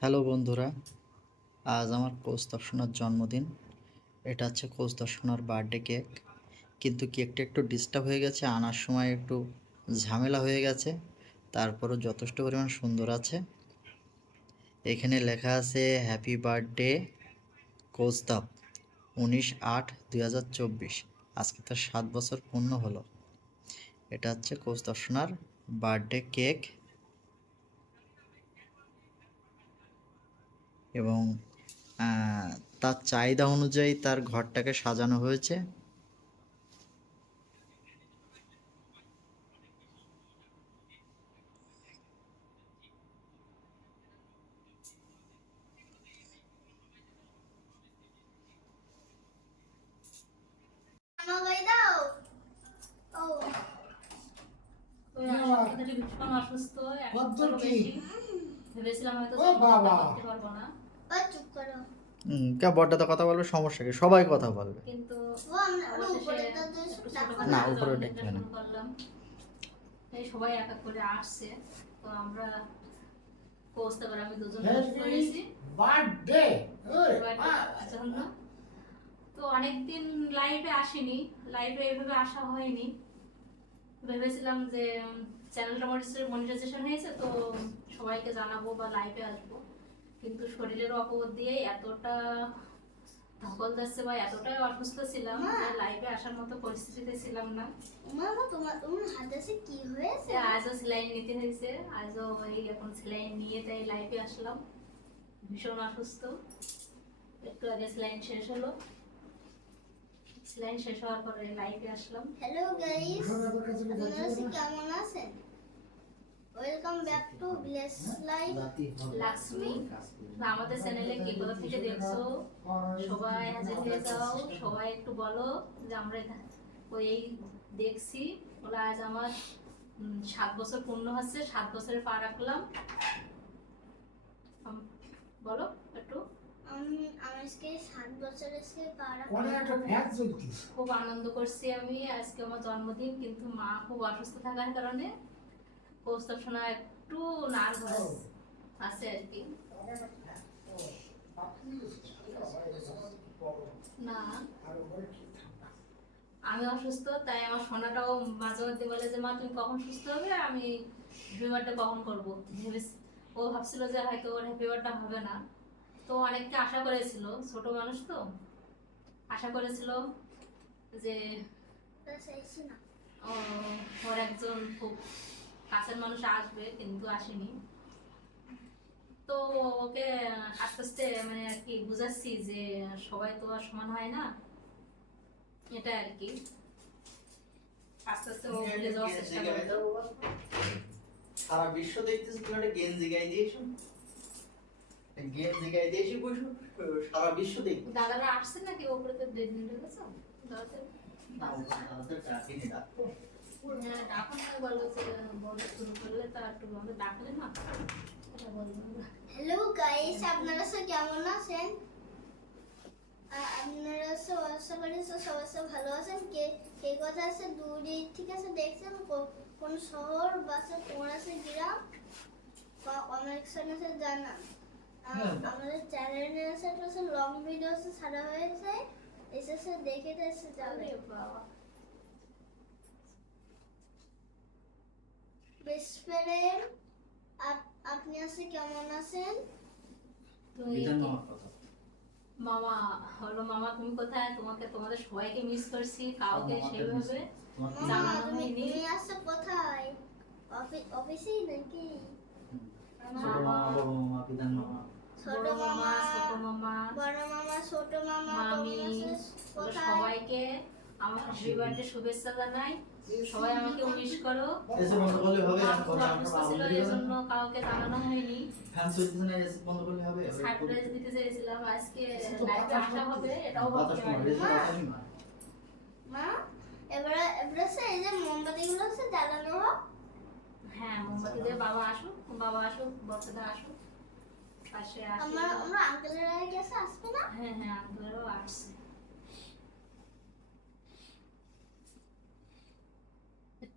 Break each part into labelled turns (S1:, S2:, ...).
S1: Hello বন্ধুরা, আজ আমার কোচ দর্শনার জন্মদিন। এটা হচ্ছে কোচ দর্শনার বার্থডে কেক। কিন্তু কেকটা একটু ডিস্টার্ব হয়ে গেছে, আনার সময় একটু ঝামেলা হয়ে গেছে, তারপরও যথেষ্ট পরিমাণ সুন্দর আছে। এখানে লেখা আছে হ্যাপি বার্থডে কোচদাপ উনিশ আট দুই আজকে তার সাত বছর পূর্ণ হলো। এটা হচ্ছে কোচ দর্শনার বার্থডে কেক। এবং আহ, তার চাহিদা অনুযায়ী তার ঘরটাকে সাজানো হয়েছে।
S2: ভেবেছিলাম হয়তো। করতে পারব না
S1: হুম, কে কথা বলবে? সমস্যা কি? সবাই কথা বলবে।
S2: কিন্তু
S1: না, উপরে দেখবে না।
S2: শুরু করলাম। এই সবাই এক এক করে আসছে। তো আমরা পৌঁছতে পারে আমি দুজন
S3: বার্থডে
S2: তো অনেকদিন লাইভে আসিনি। লাইভে এভাবে আসা হয়নি। ভেবেছিলাম যে চ্যানেলটা মনিটাইজেশন হয়েছে তো সবাইকে জানাব বা লাইভে আসব। কিন্তু শরীরের অপর দিয়ে এতটা ধকল যাচ্ছে বা এতটাই অসুস্থ ছিলাম লাইভে আসার মতো পরিস্থিতিতে ছিলাম না।
S4: মামা তোমার তোমার হাতে কি হয়েছে?
S2: আজও সেলাইন নিতে হয়েছে আজও ওই এখন সেলাইন নিয়ে তাই লাইভে আসলাম। ভীষণ অসুস্থ। একটু আগে সেলাইন শেষ হলো। সেলাইন শেষ হওয়ার পরে লাইভে আসলাম।
S4: হ্যালো গাইস আপনারা? কেমন আছেন? Welcome back to village life
S2: Laxmi তো আমাদের চ্যানেলে কে কোথা থেকে দেখছ? সবাই হাজির হয়ে যাও। সবাই একটু বলো যে আমরা ওই এই দেখছি। বলে আজ আমার সাত বছর পূর্ণ হচ্ছে। সাত বছরে পা রাখলাম। বলো একটু।
S4: আজকে সাত বছর
S2: খুব আনন্দ করছি আমি। আজকে আমার জন্মদিন কিন্তু মা খুব অসুস্থ থাকার কারণে প্রস্তাব শোনা একটু নার্ভাস আছে আর কি। না। আমি অসুস্থ তাই আমার সোনাটাও মাঝে মধ্যে বলে যে মা তুমি কখন সুস্থ হবে? আমি হ্যাপি বার্থডে কখন করব? ও ভাবছিল যে হয়তো ওর হ্যাপি বার্থডে হবে না। তো অনেককে আশা করেছিল ছোট মানুষ তো আশা করেছিল যে ওর একজন খুব কাছের মানুষ আসবে কিন্তু আসেনি। তো ওকে আস্তে আস্তে মানে আর কি বুঝাচ্ছি যে সবাই তো আর সমান হয় না। এটা আর কি। আস্তে আস্তে ও ভুলে যাওয়ার চেষ্টা করে
S1: সারা বিশ্ব দেখতেছি তুমি একটা গেঞ্জি গাই দিয়েছ গেঞ্জি গাই দিয়েছি বসো সারা বিশ্ব
S2: দাদারা আসছে নাকি? ওপরে তো দাদাদের ডাকুন না
S4: হ্যালো গাইস আপনারা সব কেমন আছেন? আপনারা সব আশা করি সব সবাই সব ভালো আছেন। কে কে কথা আছে? দূরে ঠিক আছে? দেখছেন? কোন শহর বাসা কোন আছে গ্রাম? কমেন্ট সেকশনে জানান আ, আমাদের চ্যানেলে আছে লং ভিডিও আছে ছাড়া হয়েছে। এসে দেখে এসে যাবে
S2: বাবা।
S4: বেস্ট ফ্রেন্ড আপনি আছে কেমন আছেন?
S2: মামা হলো মামা তুমি কোথায়? তোমাকে তোমাদের সবাইকে মিস করছি কাউকে সেইভাবে
S4: মামা
S2: জানানো
S4: তুমি
S2: হয়নি।
S4: তুমি আসছো কোথায়? অফি- অফিসেই নাকি?
S2: মামা
S4: ছোট
S2: বড় মামা
S4: মামা
S2: ছোট মামা।
S4: বড় মামা ছোট মামা
S2: মামি
S4: তুমি আছো কোথায়?
S2: সবাইকে আমার হ্যাপি বার্থডে শুভেচ্ছা জানাই। সবাই আমাকে উইশ করো।
S1: বন্ধ করলে হবে
S2: মা খুব অসুস্থ ছিল এই জন্য কাউকে জানানো হয়নি।
S1: ফ্যান চলতেছে না বন্ধ করলে হবে
S2: সারপ্রাইজ দিতে চেয়েছিলাম আজকে
S3: তো
S2: আসা হবে এটাও ভাবতে
S1: মারে
S2: পারিনি।
S1: এসে বাতাসই মারে
S4: মা এবারে এবারে এই যে মোমবাতিগুলো আছে জ্বালানো হোক।
S2: হ্যাঁ মোমবাতি দিয়ে বাবা আসুক বাবা আসুক বর্ষাদা আসুক পাশে আসুক।
S4: আমরা আমরা আঙ্কেলের কাছে আসবে না?
S2: হ্যাঁ হ্যাঁ আঙ্কেলেরও আসছে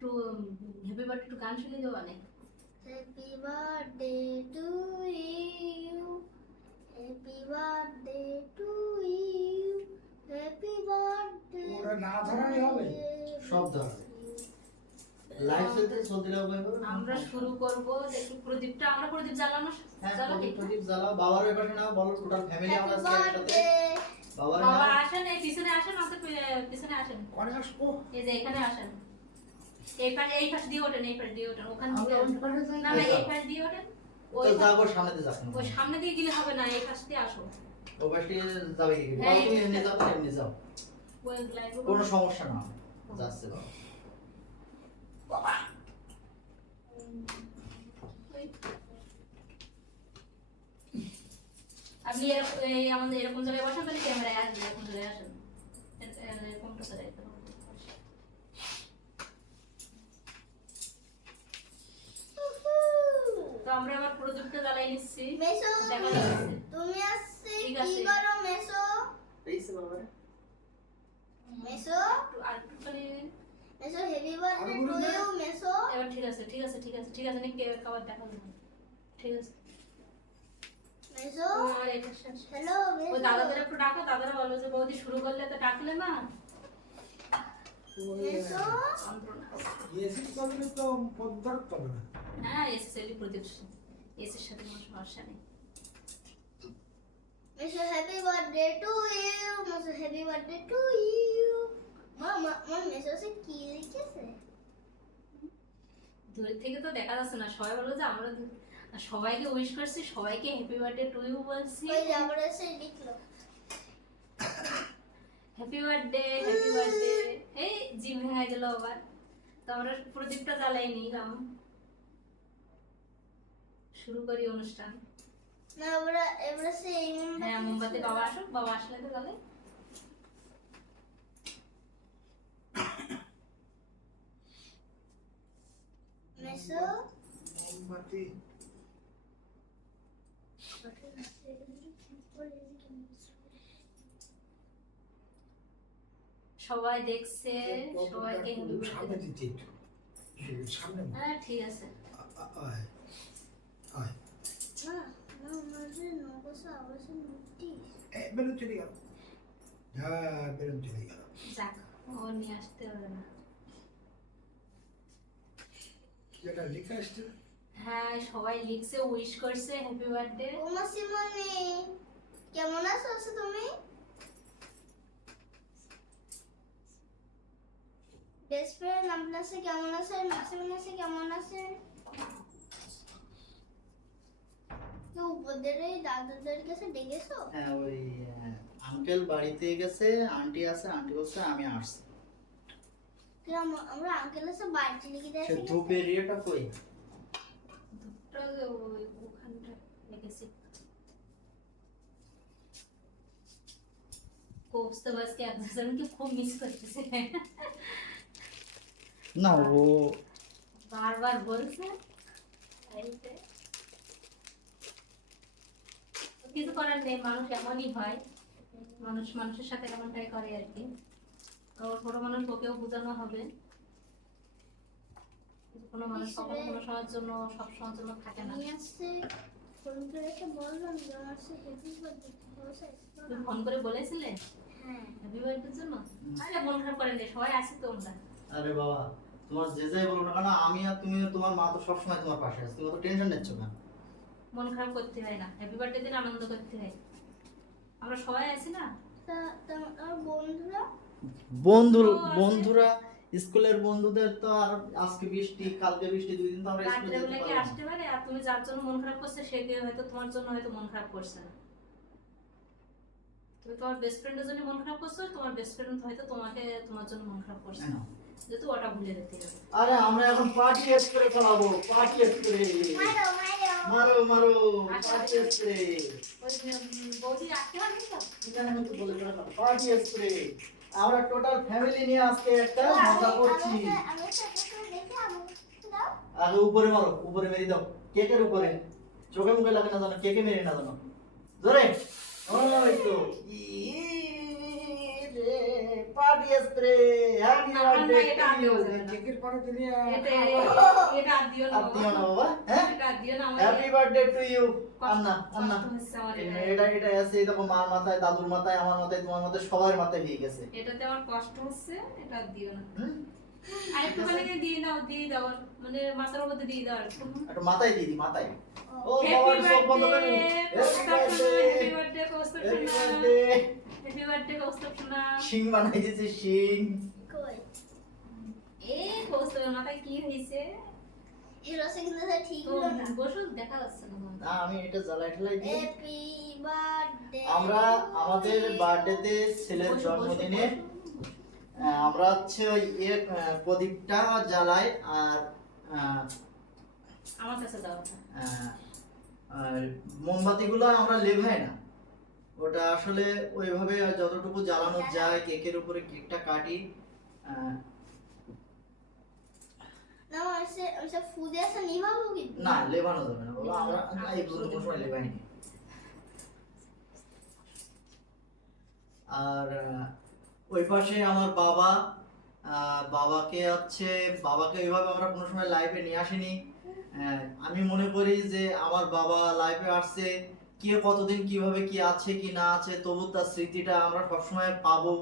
S2: একটু হ্যাপি বার্থডে একটু গান শুনে দেবো অনেক।
S4: Happy birthday to you
S3: happy birthday to
S1: you happy birthday ওরা না ধরাই হবে।
S2: সব ধরনের আমরা শুরু করব প্রদীপটা আমরা প্রদীপ জ্বালানো
S1: হ্যাঁ, প্রদীপ জ্বালাও। বাবার ব্যাপারে না বলো টোটাল ফ্যামিলি আমরা বাবার
S2: আসেন এই পিছনে আসেন আমাদের পিছনে আসেন।
S3: কোন আসব।
S2: এই যে এখানে আসেন। এই পাশে এই পাশ দিয়ে ওঠেন এই পাশ দিয়ে ওঠেন ওখান থেকে
S3: ওই পাশে যাই।
S2: না না এই পাশ দিয়ে ওঠেন ওই
S1: যাব সামনে দিয়ে যাব
S2: ওই সামনে দিয়ে গেলে হবে না এই পাশ দিয়ে আসো
S1: ওই পাশ দিয়ে যাবে কি?
S2: হ্যাঁ,
S1: তুমি এমনি যাও এমনি যাও। কোনো সমস্যা না যাচ্ছে বাবা।
S2: আপনি এরকম এই আমাদের এরকম জায়গায় বসেন তাহলে ক্যামেরায় আসবে এরকম জায়গায় আসেন এর- এর- এরকমটা করে একদম। তো আমরা এবার প্রদীপটা
S4: মেসো
S2: দেখা যাচ্ছে
S4: তুমি আসছে
S2: ঠিক
S4: কি
S2: আছে।
S4: করো মেসো?
S1: পেয়েছে বাবা রে?
S4: মেসো?
S2: আর একটুখানি
S4: মেসো হেভি বার্থডে টু ইউ মেসো?
S2: এবার ঠিক আছে ঠিক আছে ঠিক আছে ঠিক আছে নাকি এবার খাবার দেখা যাবে ঠিক আছে।
S4: মেসো?
S2: আর এটা
S4: হ্যালো
S2: ওই
S4: মেসো।
S2: দাদাদের একটু ডাকো দাদারা বলব যে বৌদি শুরু করলে তো ডাকলে না।
S4: মেসো?
S3: এসি করলে তো পদ্মার তবে না।
S2: হ্যাঁ এসে সেলি প্রদীপ এসের সাথে কোনো সমস্যা নেই।
S4: মেসো হ্যাপি বার্থডে টু ইউ মেসো হ্যাপি বার্থডে টু ইউ মামা মা মেসো সে কি লিখেছে?
S2: দূরের থেকে তো দেখা যাচ্ছে না সবাই বলল যে আমরা সবাইকে উইশ করছি সবাইকে হ্যাপি বার্থডে টু ইউ বলছি।
S4: ওই যে আবার এসে লিখলো।
S2: হ্যাপি বার্থডে হ্যাপি বার্থডে এই জিম ভেঙে গেল আবার। তো আমরা প্রদীপটা জ্বালাই নিলাম শুরু করি অনুষ্ঠান।
S4: না এবারে সে
S2: হ্যাঁ মোমবাতি বাবা আসুক বাবা আসলে তো
S4: মেসো?
S3: মোমবাতি।
S2: সবাই দেখছে সবাইকে
S3: সামনে দিতে
S2: হ্যাঁ ঠিক আছে।
S3: বেলুন চলে গেল হ্যাঁ বেলুন চলে গেল
S2: যাক ও নিয়ে আসতে হবে না
S3: যেটা লিখে আসছে
S2: হ্যাঁ সবাই লিখছে উইশ করছে হ্যাপি বার্থডে
S4: ও মাসিমণি কেমন আছো আছো তুমি বেস্ট ফ্রেন্ড আপনার কেমন আছে মাসিমণি আছে কেমন আছে কেউ এই দাদুদের কাছে ডেকেছো?
S1: হ্যাঁ ওই আঙ্কেল বাড়িতে গেছে আন্টি আছে আন্টি বলছে আমি আসছি।
S4: আমরা আঙ্কেল
S1: ধূপের ইয়েটা কই?
S2: ওই ওখানটা খুব মিস করতেছে।
S1: না ও
S2: বারবার বলছে কিছু করার নেই মানুষ এমনই হয়। মানুষ মানুষের সাথে এমনটাই করে আর কি। তো ছোট মানুষ ওকেও বোঝানো হবে। কোনো মানুষ কখনো কোনো সময়ের জন্য সব সময়ের জন্য থাকে না।
S4: ফোন করে
S2: বলেছিলে?
S4: হ্যাঁ।
S2: হ্যাপি বার্থডের জন্য? আরে মন খারাপ করেন সবাই আছি তো আমরা।
S1: আরে বাবা তোমার যে যাই বলো না কেন আমি আর তুমি তোমার মা তো সবসময় তোমার পাশে আছে তুমি তো টেনশন নিচ্ছ কেন?
S2: মন খারাপ করতে হয় না। হ্যাপি বার্থডে দিন আনন্দ করতে হয়। আমরা সবাই আছি না?
S4: বন্ধুরা?
S1: বন্ধু বন্ধুরা স্কুলের বন্ধুদের তো আর আজকে বৃষ্টি কালকে বৃষ্টি দুই দিন তো আমরা স্কুলে যেতে না।
S2: আসতে পারে? আর তুমি যার জন্য মন খারাপ করছে সে হয়তো তোমার জন্য হয়তো মন খারাপ করছে না। তুমি তোমার বেস্ট ফ্রেন্ডের জন্য মন খারাপ করছ তোমার বেস্ট ফ্রেন্ড হয়তো তোমাকে তোমার জন্য মন খারাপ করছে
S1: কেন?
S2: যেহেতু ওটা ভুলে যেতে হবে।
S1: আরে আমরা এখন পার্টি এস করে ফেলাবো পার্টি এস করে।
S4: মারো মারো।
S1: মারো মারো
S2: আচ্ছা।
S1: পার্টি এস করে।
S2: বৌদি আসতে পারবে তো?
S1: এখানে আমি তো বলে দিলাম পার্টি এস করে। আমরা টোটাল ফ্যামিলি নিয়ে আজকে একটা মজা করছি। আগে উপরে মারো উপরে মেরে দাও। কেকের উপরে। চোখে মুখে লাগে না জানো কেকে মেরে না জানো জোরে ওই তো পার্টি স্প্রে হ্যাপি বার্থডে
S2: এটা আর দেওয়া যাবে না।
S3: কেকের পরে দিলি
S2: এটা এটা আর না
S1: আর না।
S2: বাবা।
S1: বাবা। হ্যাঁ?
S2: এটা আর না।
S1: হ্যাপি বার্থডে টু ইউ আন্না আন্না
S2: কষ্ট হচ্ছে আমার এটা।
S1: এটা এটা আছে এই মার মাথায় দাদুর মাথায় আমার মাথায় তোমার মাথায় সবার মাথায় হয়ে গেছে।
S2: এটাতে আমার কষ্ট হচ্ছে এটা দিও না।
S1: হুম?
S2: আর দিয়ে দাও দিয়ে দাও মানে মাথার মধ্যে দিয়ে দাও একটু
S1: মাথায় দিয়ে দি মাথায়।
S2: Happy birthday
S1: happy
S2: happy
S1: birthday
S2: birthday Kaustav
S1: happy birthday
S2: Kaustav সোনা
S1: শিং বানাই
S4: কই
S2: এ কৌস্তবের মাথায় কি হয়েছে?
S4: এই রসে কিন্তু ঠিক হলো না।
S2: বসু দেখা যাচ্ছে না
S1: না আমি এটা জ্বালাই ঠেলাই দিই।
S4: হ্যাপি বার্থডে
S1: আমরা আমাদের বার্থডেতে ছেলের জন্মদিনে আমরা হচ্ছে ওই প্রদীপটা জ্বালাই আর
S2: আমার কাছে দাও।
S1: আহ, আর মোমবাতিগুলো আমরা লেভাই না। ওটা আসলে ওইভাবে যতটুকু জ্বালানো যায় কেকের উপরে কেকটা কাটি
S4: না
S1: লেবানো যাবে না। আমরা এই পর্যন্ত কোনো লেবাইনি আর ওই পাশে আমার বাবা বাবাকে হচ্ছে বাবাকে ওইভাবে আমরা কোনো সময় লাইভে নিয়ে আসিনি। আমি মনে করি যে আমার বাবা লাইফে আসছে কে কতদিন কীভাবে কি আছে কি না আছে তবু তার স্মৃতিটা আমরা সবসময় পাবো।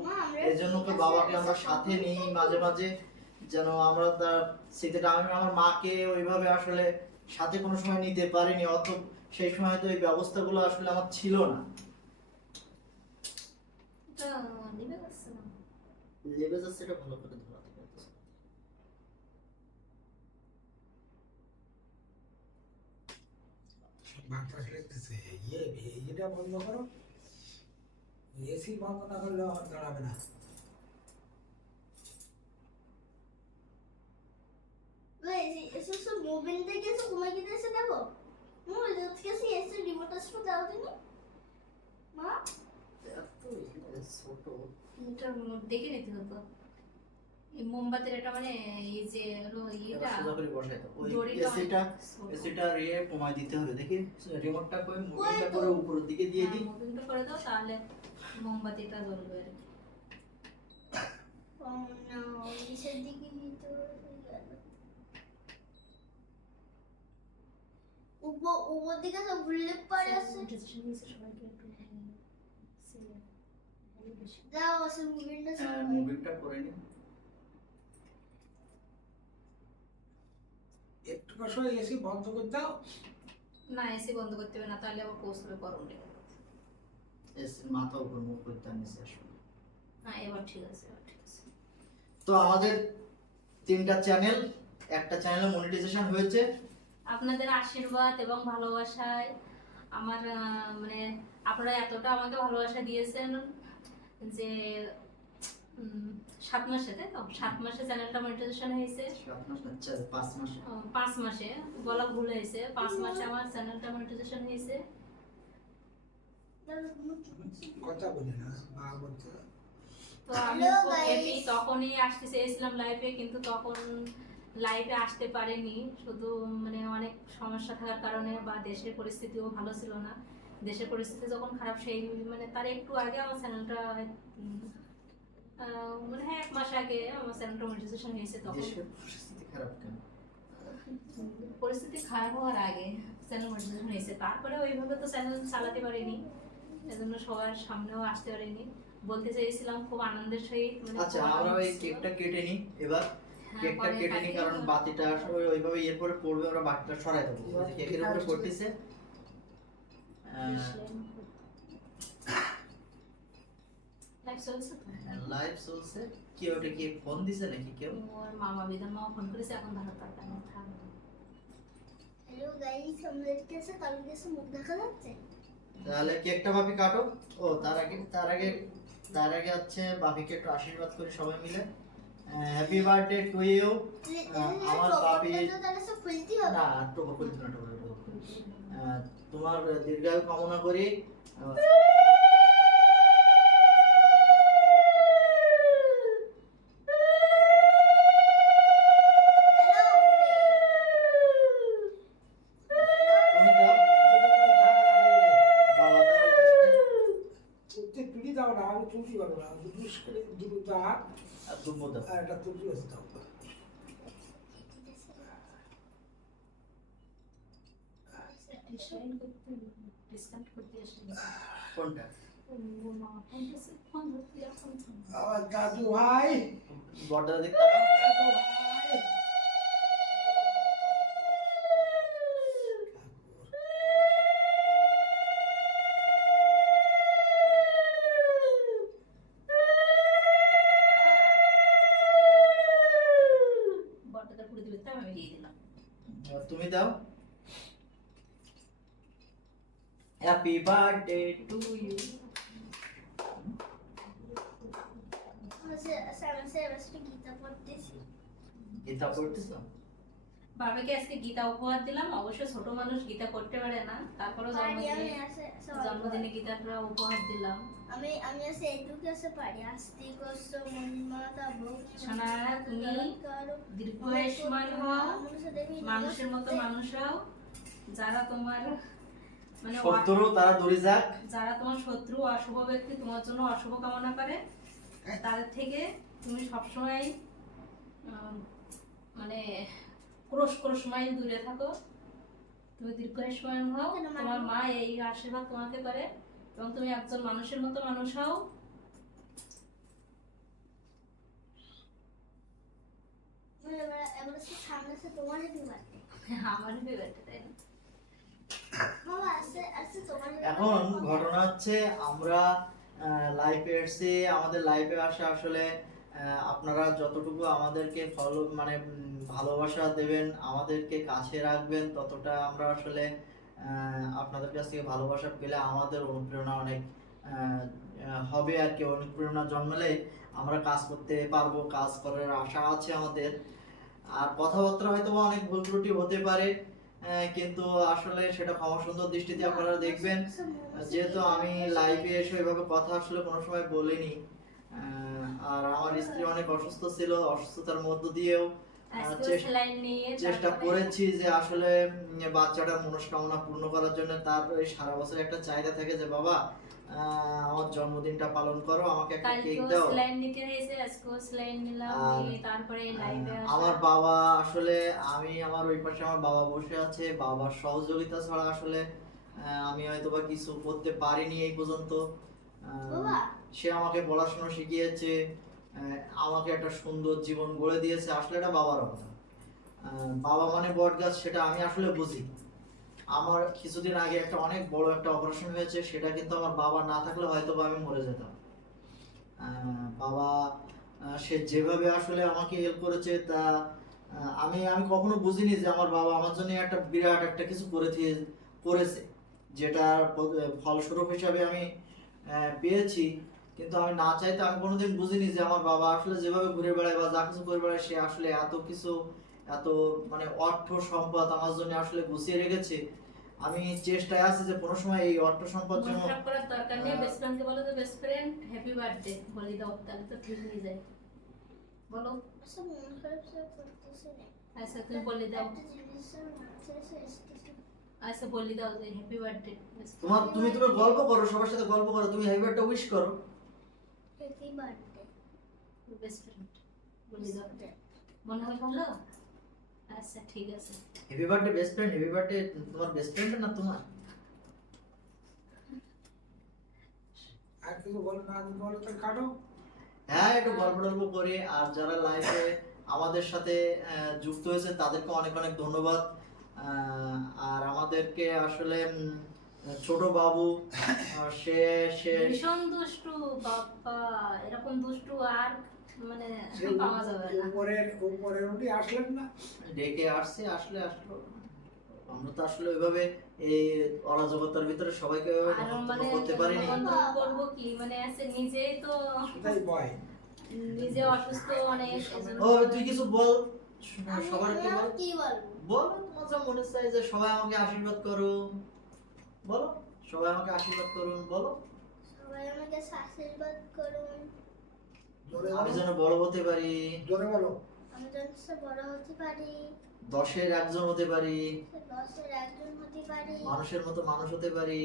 S1: এই জন্য তো বাবাকে আমরা সাথে নিই মাঝে মাঝে যেন আমরা তার স্মৃতিটা আমি আমার মাকে ওইভাবে আসলে সাথে কোনো সময় নিতে পারিনি অত সেই সময় তো এই ব্যবস্থাগুলো আসলে আমার ছিল না। লেবে যাচ্ছে এটা ভালো করে
S3: বাতাস লাগতেছে ইয়ে এটা বন্ধ করো। এসি বন্ধ না করলে আমার দাঁড়াবে না।
S4: মোবাইল থেকে এসে এসে দেবো মোবাইল থেকে এসে এসে রিমোট আসবে দাও তুমি মা?
S1: ইয়ে ছোট।
S2: দেখে নিতে হতো। এই মোমবাতির এটা মানে এই যে হলো
S1: এটা
S2: ইয়েটা
S1: সোজা করে বসাই দাও ওই এসিটা এসিটা রিয়ে কমাই দিতে হবে। দেখি রিমোটটা কই
S4: তো।
S1: করে উপরের দিকে দিয়ে দিই।
S2: হ্যাঁ, মুভিংটা করে দাও তাহলে মোমবাতিটা জ্বলবে আর কি।
S4: নিচের দিকে হয়ে উপর উপর দিকে সব ঘুরলে পারে আছে।
S2: ভালো বেশি।
S4: দাও মোবাইলটা
S1: হ্যাঁ
S4: সব
S1: মুভিটা করে নিই
S3: একটু বসো এসি বন্ধ করে দাও।
S2: না এসি বন্ধ করতে হবে না তাহলে আবার পৌঁছবে গরম লেগে যাবে।
S1: এসি মাথা উপর মুখ করতে নিচে আসবে
S2: না এবার ঠিক আছে এবার ঠিক আছে।
S1: তো আমাদের তিনটা চ্যানেল একটা চ্যানেলে মনিটাইজেশন হয়েছে।
S2: আপনাদের আশীর্বাদ এবং ভালোবাসায় আমার মানে আপনারা এতটা আমাকে ভালোবাসা দিয়েছেন যে সাত মাসে তাই তো? সাত মাসে চ্যানেলটা মনিটাইজেশন হয়েছে।
S1: পাঁচ মাস।
S2: বলা ভুল হয়েছে। পাঁচ মাসে আমার চ্যানেলটা মনিটাইজেশন হয়েছে।
S3: কথা বলি না
S2: তো আমি তখনই আসতে চেয়েছিলাম লাইভে কিন্তু তখন লাইভে আসতে পারিনি। শুধু মানে অনেক সমস্যা থাকার কারণে বা দেশের পরিস্থিতিও ভালো ছিল না। দেশের পরিস্থিতি যখন খারাপ সেই মানে তার একটু আগে আমার চ্যানেলটা মানে হ্যাঁ এক মাস আগে আমার চ্যানেলটা মনিটাইজেশন হয়েছে তখন।
S1: পরিস্থিতি খারাপ কেন?
S2: পরিস্থিতি খারাপ হওয়ার আগে চ্যানেল মনিটাইজেশন হয়েছে। তারপরে ওইভাবে তো চ্যানেল চালাতে পারিনি এজন্য সবার সামনেও আসতে পারিনি। বলতে চেয়েছিলাম খুব আনন্দের সহিত মানে
S1: আচ্ছা আমরা ওই কেকটা কেটে নিই এবার।
S2: হ্যাঁ,
S1: কেকটা কেটে নিই কারণ বাতিটা আসলে ওইভাবে ইয়ের পরে পড়বে আমরা বাতিটা সরাই দেবো। কেকের উপরে পড়তেছে।
S2: লাইভ চলছে তো?
S1: লাইভ চলছে। কি ওটা কি ফোন দিছে নাকি কেউ?
S2: ওর মামা বিধান মামা ফোন করেছে এখন থাকবে
S4: হ্যালো গাইস আমাদের কাছে কালকে কাছে মুখ দেখা যাচ্ছে?
S1: তাহলে কেকটা ভাবি কাটো। ও তার আগে তার আগে তার আগে হচ্ছে বাপিকে একটু আশীর্বাদ করি সবাই মিলে। হ্যাপি বার্থডে টু ইউ আমার বাপি
S4: তাহলে সব খুলতে হবে।
S1: না টোপর করি না টোপর তোমার দীর্ঘায়ু কামনা করি। আর
S3: একটা টুকরি আছে দাও
S1: কোনটা?
S3: আমার দাদু ভাই।
S1: বড়টা দেখতে
S2: আমি দিয়ে দিলাম
S1: আর তুমি দাও happy birthday to you
S4: Gita পড়তেছি
S2: বাবাকে আজকে গীতা উপহার দিলাম। অবশ্য ছোট মানুষ গীতা পড়তে পারে না। তারপরেও
S4: আমি
S2: জন্মদিনে জন্মদিনে গীতাটা উপহার দিলাম।
S4: আমি আমি আছে এইটুকু আছে পারি আস্তে কষ্ট মনমাতা ভোগ
S2: সোনা, তুমি দীর্ঘায়ুষ্মান হও মানুষের মতো মানুষ হও যারা তোমার মানে
S1: শত্রু তারা দূরে যাক।
S2: যারা তোমার শত্রু অশুভ ব্যক্তি তোমার জন্য অশুভ কামনা করে তাদের থেকে তুমি সবসময় মানে ক্রোশ ক্রোশ মাইল দূরে থাকো। তুমি দীর্ঘায়ুষ্মান হও
S4: মানে?
S2: তোমার মা এই আশীর্বাদ তোমাকে করে। এবং তুমি একজন মানুষের মতো মানুষ হও।
S1: এখন ঘটনা হচ্ছে আমরা লাইফে এসছি। আমাদের লাইফে আসা আসলে আপনারা যতটুকু আমাদেরকে ফলো মানে ভালোবাসা দেবেন, আমাদেরকে কাছে রাখবেন, ততটা আমরা আসলে আপনাদের কাছ থেকে ভালোবাসা পেলে আমাদের অনুপ্রেরণা অনেক হবে আর কি। অনুপ্রেরণা জন্মালে আমরা কাজ করতে পারব, কাজ করার আশা আছে আমাদের। আর কথাবার্তা হয়তো অনেক ভুল ত্রুটি হতে পারে কিন্তু আসলে সেটা ক্ষমা সুন্দর দৃষ্টিতে আপনারা দেখবেন। যেহেতু আমি লাইভে এসে এভাবে কথা আসলে কোনো সময় বলিনি আর আমার স্ত্রী অনেক অসুস্থ ছিল, অসুস্থতার মধ্য দিয়েও চেষ্টা- করেছি যে আসলে বাচ্চাটার মনস্কামনা পূর্ণ করার জন্য তার ওই সারা বছর একটা চাহিদা থাকে যে বাবা আমার জন্মদিনটা পালন করো আমাকে একটা কেক দাও। আমার বাবা আসলে আমি আমার ওই পাশে আমার বাবা বসে আছে বাবার সহযোগিতা ছাড়া আসলে আমি হয়তো বা কিছু করতে পারিনি এই পর্যন্ত। সে আমাকে পড়াশোনা শিখিয়েছে আমাকে একটা সুন্দর জীবন গড়ে দিয়েছে, আসলে এটা বাবার অবদান বাবা মানে বট গাছ, সেটা আমি আসলে বুঝি। আমার কিছুদিন আগে একটা অনেক বড় একটা অপারেশন হয়েছে, সেটা কিন্তু আমার বাবা না থাকলে হয়তো বা আমি মরে যেতাম। বাবা সে যেভাবে আসলে আমাকে হেল্প করেছে, তা আমি আমি কখনো বুঝিনি যে আমার বাবা আমার জন্য একটা বিরাট একটা কিছু করে করেছে। যেটার ফলস্বরূপ হিসাবে আমি পেয়েছি। কিন্তু আমি না চাইতে আমি কোনোদিন বুঝিনি যে আমার বাবা আসলে যেভাবে ঘুরে বেড়ায় বা যা কিছু করে বেড়ায় সে আসলে এত কিছু এত মানে অর্থ সম্পদ আমার জন্য আসলে গুছিয়ে রেখেছে। আমি চেষ্টায় আছি যে কোনো সময় এই অর্থ সম্পদ যেন
S2: করার দরকার নেই। বেস্ট ফ্রেন্ডকে বলো তো বেস্ট ফ্রেন্ড হ্যাপি বার্থডে বলে দাও তাহলে তো ঠিক হয়ে যায়। বলো।
S4: সব মন খারাপ করতেছে না।
S2: আচ্ছা তুমি বলে দাও। আচ্ছা বলে দাও যে হ্যাপি বার্থডে
S1: তোমার তুমি তুমি গল্প করো সবার সাথে গল্প করো তুমি হ্যাপি বার্থডে উইশ করো।
S4: Happy birthday.
S2: বেস্ট ফ্রেন্ড বলে দাও মনে হয় ভালো? আচ্ছা ঠিক আছে।
S1: Happy birthday best friend happy birthday তোমার বেস্ট ফ্রেন্ড না তোমার?
S3: আর কিছু বলো না বলো তো কাটো।
S1: হ্যাঁ একটু গল্প টল্প করি। আর যারা লাইভে আমাদের সাথে আহ, যুক্ত হয়েছে তাদেরকে অনেক অনেক ধন্যবাদ। আহ, আর আমাদেরকে আসলে ছোট বাবু সে সে
S2: ভীষণ দুষ্টু বাবা এরকম দুষ্টু আর মানে পাওয়া যাবে না।
S3: উপরের উপরের উঠে আসলেন না।
S1: ডেকে আসছে আসলে আসলো। আমরা তো আসলে ওইভাবে এই অরাজকতার ভিতরে সবাইকে
S2: মানে
S1: করতে পারিনি।
S2: নিমন্ত্রণ করব কি? মানে আছে নিজেই তো
S3: সেটাই ভয়।
S2: নিজে অসুস্থ অনেক
S1: ও তুই কিছু বল। সবার কি বল বলো তোমার যা মনে চাই যে সবাই আমাকে আশীর্বাদ করো বলো সবাই আমাকে আশীর্বাদ করুন বলো।
S4: সবাই আমাকে আশীর্বাদ করুন।
S1: আমি যেন বড় হতে পারি।
S3: জোরে বলো।
S4: আমি যেন বড় হতে পারি।
S1: দশের একজন হতে পারি।
S4: দশের একজন হতে পারি।
S1: মানুষের মতো মানুষ হতে পারি।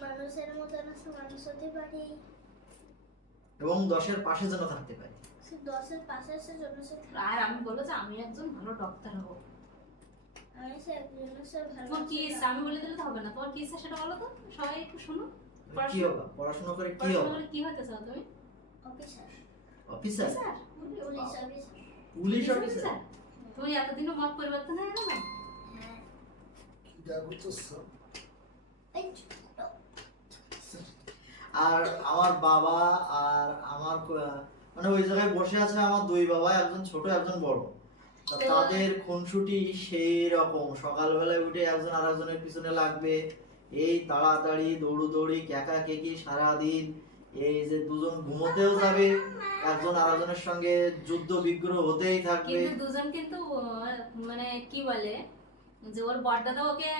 S4: মানুষের মতো মানুষ হতে পারি।
S1: এবং দশের পাশে যেন থাকতে পারি।
S4: সে দশের পাশে এসে জন্য
S2: আর আমি বলব যে আমি একজন ভালো ডক্টর হব
S4: আমি সে একজনের সাথে ভালো
S2: তোমার কি ইচ্ছা আমি বলে দিলে তো হবে না। তোমার কি ইচ্ছা সেটা বলো তো? সবাই একটু শোনো।
S1: কি হবে? পড়াশোনা করে কি হবে?
S2: করে কি হতে চাও তুমি?
S4: Officer.
S1: Officer?
S4: Police officer.
S1: Police officer?
S2: তুমি এতদিনও মত পরিবর্তন হয়ে গেল?
S3: কি যাব তো সব
S4: এই
S1: আর আমার বাবা আর আমার মানে ওই জায়গায় বসে আছে আমার দুই বাবা একজন ছোট একজন বড়। তাদের খুনসুটি সেই রকম সকালবেলায় উঠে একজন আর একজনের পিছনে লাগবে। এই তাড়াতাড়ি দৌড়ু দৌড়ি ক্যাকা কেকি সারাদিন। এই যে দুজন ঘুমোতেও যাবে একজন আর একজনের সঙ্গে যুদ্ধ বিগ্রহ হতেই থাকবে।
S2: কিন্তু দুজন কিন্তু মানে কি বলে যে ওর বড়দাদা ওকে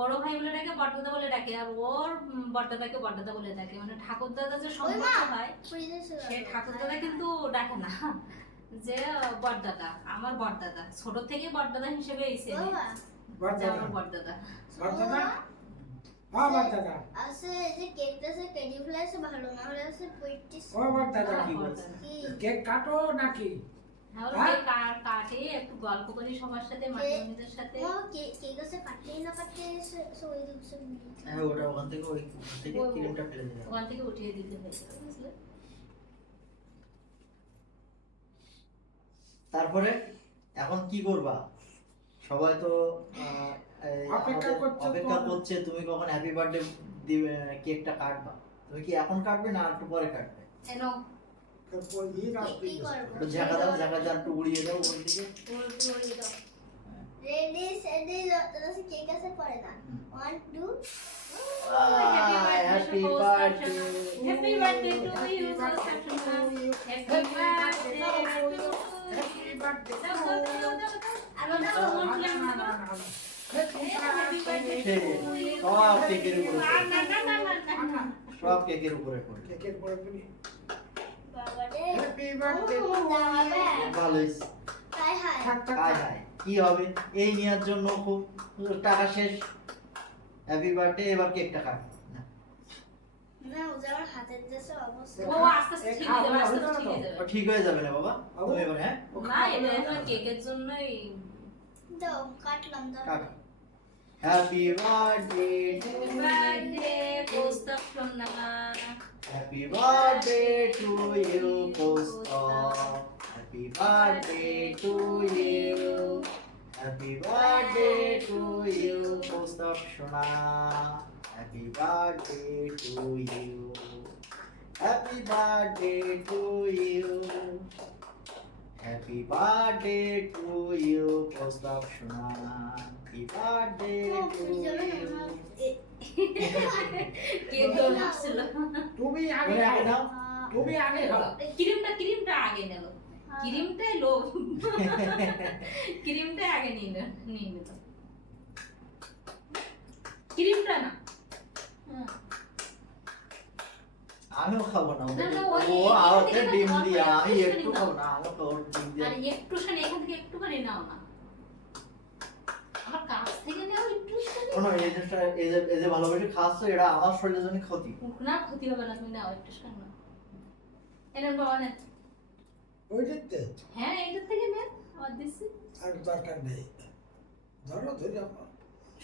S2: বড় ভাই বলে ডাকে বড়দাদা বলে ডাকে। আর ওর বড়দাদাকে বড়দাদা বলে ডাকে। মানে ঠাকুর দাদা যে সম্পর্ক হয় সে ঠাকুর দাদা কিন্তু ডাকে না। যে বড়দাদা আমার বড়দাদা ছোট থেকে বড়দাদা হিসেবে এসে
S4: বাবা।
S2: আমার বড়দাদা
S3: বাচ্চাটা হ্যাঁ বাচ্চাটা
S4: আসে যে কেকটা সে কেজি ফেলে ভালো না হলে সে পঁয়ত্রিশ
S3: ও বাচ্চাটা
S2: আমার
S1: কি
S2: বড়দাদা।
S4: কি?
S3: কেক কাটো নাকি?
S2: ওর? কেক কা- কাটে একটু গল্প করি সবার সাথে
S4: কাটতেই না কাটতে ওই
S1: হ্যাঁ ওটা ওখান থেকে ওই ওখান থেকে
S2: ও-
S1: ক্রিমটা ফেলে দিলাম।
S2: ওখান থেকে উঠিয়ে দিতে হয়েছিল বুঝলে?
S1: তারপরে এখন কি করবা? সবাই তো
S3: অপেক্ষা করছে
S1: তুমি কখন হ্যাপি বার্থডে দিবে কেকটা কাটবা। তুমি কি এখন কাটবে না একটু পরে কাটবে? ঝাঁকা দাও ঝাঁকা দাও একটু উড়িয়ে দাও ওর দিকে।
S2: দাও
S4: রেডি সেডি যতটা কেক আছে না। One two
S1: happy birthday.
S3: Happy birthday
S1: সব কেকের উপরে। সব কেকের
S3: কেকের
S1: কি হবে এই নেওয়ার জন্য খুব টাকা শেষ হ্যাপি বার্থডে এবার কেকটা কাট না
S4: না ও যে আমার হাতের দেশে অবস্থা।
S2: ও আস্তে আস্তে ঠিক হয়ে যাবে, আস্তে আস্তে ঠিক হয়ে
S1: ও
S2: যাবে।
S1: ঠিক হয়ে যাবে না বাবা? তুমি এবার হ্যাঁ?
S2: না, এটা এটা কেকের জন্যই।
S4: দাও কাটলাম দাও
S1: কাট। Happy birthday
S2: Happy birthday, Kaustav সোনা।
S1: Happy birthday to you Kaustav happy birthday to you happy birthday to you Kaustav সোনা। Happy birthday to you happy birthday to you happy birthday to you Kaustav সোনা happy birthday
S4: ও,
S1: টু
S4: পুরি যাবে না,
S1: you
S4: আমার এ-
S2: cake দৌড়
S3: তুমি আগে
S1: আগে নাও
S3: তুমি আগে খাও
S2: ক্রিমটা ক্রিমটা আগে নেব ক্রিমটাই লো ক্রিমটাই আগে নিয়ে নে ক্রিমটা না।
S1: আমিও খাব না ও
S2: থেকে
S1: ডিম দিয়া
S2: একটু
S1: আমি
S2: একটু
S1: একটু খাব না আমাকে ওর ডিম দিয়া।
S2: আর একটুখানি এখান থেকে একটুখানি নাও না। আমার কাছ থেকে নেও একটুখানি
S1: শোনো এই জিনিসটা এই যে এই যে ভালোবেসে খাচ্ছ এটা আমার শরীরের জন্য ক্ষতি।
S2: না ক্ষতি হবে না তুমি নাও একটুখানি নাও এনেন বাবা নেন
S3: ওই
S2: হ্যাঁ এইটার থেকে নেন আমার দিচ্ছি।
S3: আর দরকার নেই। ধরো ধরে। রাখো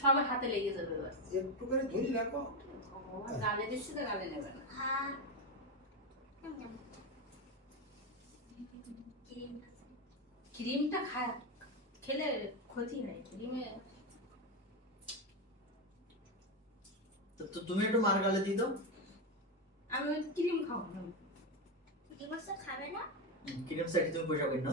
S2: সবার হাতে লেগে যাবে এবার
S3: একটু করে ধরে রাখো
S2: গালে দিচ্ছি তো গালে নেবে না।
S4: হ্যাঁ
S2: ক্রিমটা খায় খেলে ক্ষতি হয় ক্রিমে
S1: তো তুমি একটু মার গালে দিয়ে দাও।
S2: আমি ক্রিম খাব না
S4: ক্রিম খাবে না।
S1: ক্রিম সাইডে তুমি পয়সা করি না।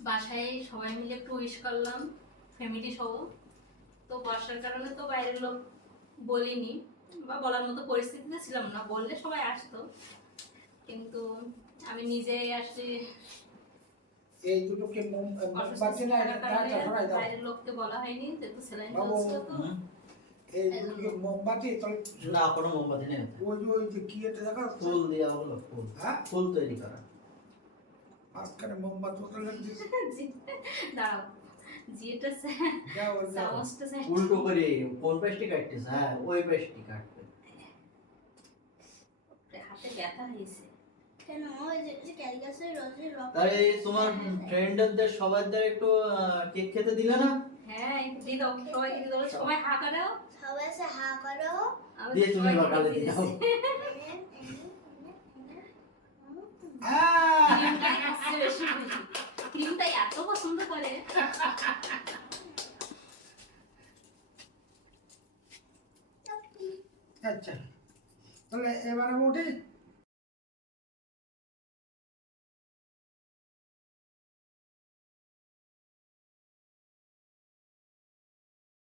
S2: বাসায় সবাই মিলে একটু উইশ করলাম ফ্যামিলি সহ। তো বর্ষার কারণে তো বাইরের লোক বলিনি বা বলার মতো পরিস্থিতিতে ছিলাম না বললে সবাই আসতো। কিন্তু আমি নিজে আসলে
S3: এই দুটো কি মোম বাচ্চা না
S2: বাইরের লোককে বলা হয়নি যেহেতু। চলছিল তো।
S3: মোমবাতি?
S1: না কোনো মোমবাতি নেই।
S3: ওই যে ওই যে কি এটা দেখা
S1: ফুল দেওয়া হলো ফুল।
S3: হ্যাঁ?
S1: ফুল তৈরি করা।
S3: মাঝখানে মোমবাতি তাহলে
S2: জি- দাঁড়াও। জিটা
S3: যাও ওই যাও।
S2: চামচটা সে-
S1: উল্টো করে কোন পেস্টটি কাটতেছ হ্যাঁ ওই পেস্টটি কাটবে।
S2: হাতে ব্যথা হয়েছে।
S4: কেন? ওই যে যে ক্যালিকাসের রোজের রক
S1: তাহলে তোমার ফ্রেন্ডদের সবাইদের একটু কেক খেতে দিলে না?
S2: হ্যাঁ একটু দিয়ে দাও সবাইকে দিয়ে দাও। সবাই
S4: সবাই এসে হা করো।
S2: আমি
S1: দিয়ে তুমি দাও।
S2: ক্রিমটাই এত পছন্দ করে
S3: আচ্ছা তাহলে এবারে উঠি